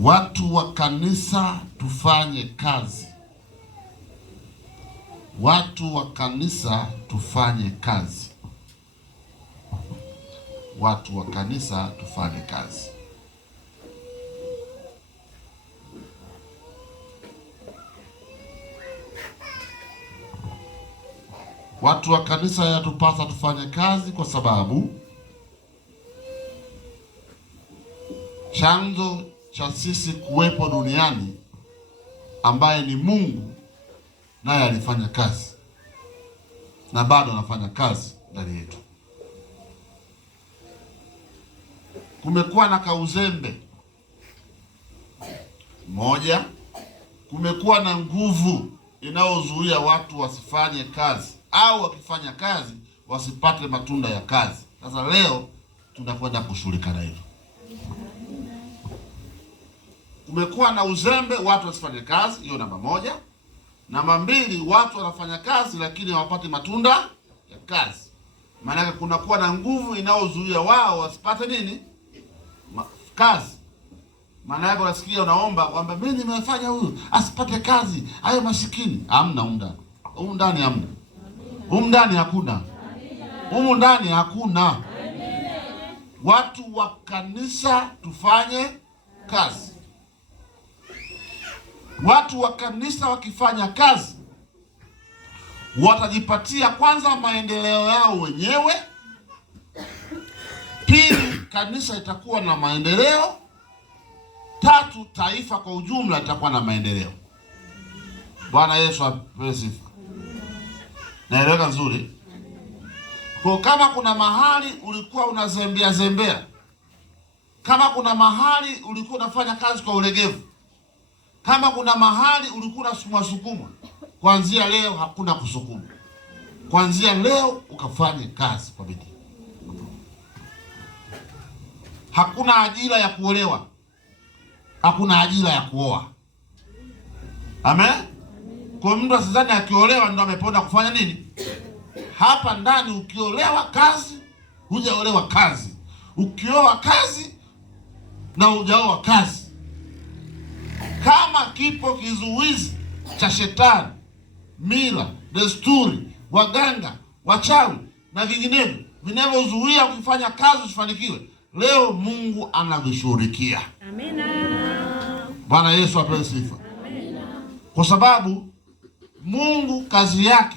Watu wa kanisa tufanye kazi. Watu wa kanisa tufanye kazi. Watu wa kanisa tufanye kazi. Watu wa kanisa yatupasa tufanye kazi kwa sababu chanzo cha sisi kuwepo duniani ambaye ni Mungu naye alifanya kazi na bado anafanya kazi ndani yetu. Kumekuwa na kauzembe moja, kumekuwa na nguvu inayozuia watu wasifanye kazi au wakifanya kazi wasipate matunda ya kazi. Sasa leo tunakwenda kushughulika na hilo. Kumekuwa na uzembe, watu wasifanye kazi, hiyo namba moja. Namba mbili, watu wanafanya kazi lakini hawapati matunda ya kazi. Maana yake kunakuwa na nguvu inayozuia wao wasipate nini? Kazi. Maana yake unasikia unaomba kwamba mimi nimefanya huyu asipate kazi, ayo masikini. Hamna umndani. Umndani hamna. Umndani hakuna. Umndani hakuna. Watu wa kanisa tufanye kazi. Watu wa kanisa wakifanya kazi watajipatia kwanza maendeleo yao wenyewe. Pili, kanisa itakuwa na maendeleo. Tatu, taifa kwa ujumla itakuwa na maendeleo. Bwana Yesu apewe sifa. Naeleweka nzuri? Kwa kama kuna mahali ulikuwa unazembea, kama kuna mahali ulikuwa unafanya kazi kwa ulegevu, kama kuna mahali ulikuwa unasukuma, kuanzia leo hakuna kusukuma. Kuanzia leo ukafanye kazi kwa bidii. Hakuna ajira ya kuolewa, hakuna ajira ya kuoa. Amen. Kwa mtu asizani akiolewa ndio ameponda kufanya nini? Hapa ndani ukiolewa kazi, hujaolewa kazi. Ukioa kazi na hujaoa kazi. Kama kipo kizuizi cha shetani, mila, desturi, waganga, wachawi na vinginevyo vinavyozuia kufanya kazi usifanikiwe, leo Mungu anavishughulikia. Amina. Bwana Yesu apewe sifa. Amina. Kwa sababu Mungu kazi yake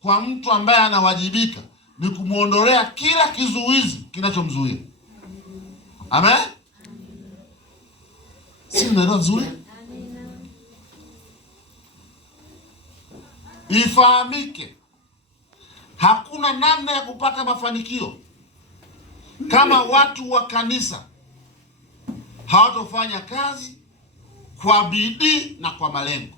kwa mtu ambaye anawajibika ni kumuondolea kila kizuizi kinachomzuia. Amen. Si neno nzuri? Ifahamike, hakuna namna ya kupata mafanikio kama watu wa kanisa hawatofanya kazi kwa bidii na kwa malengo.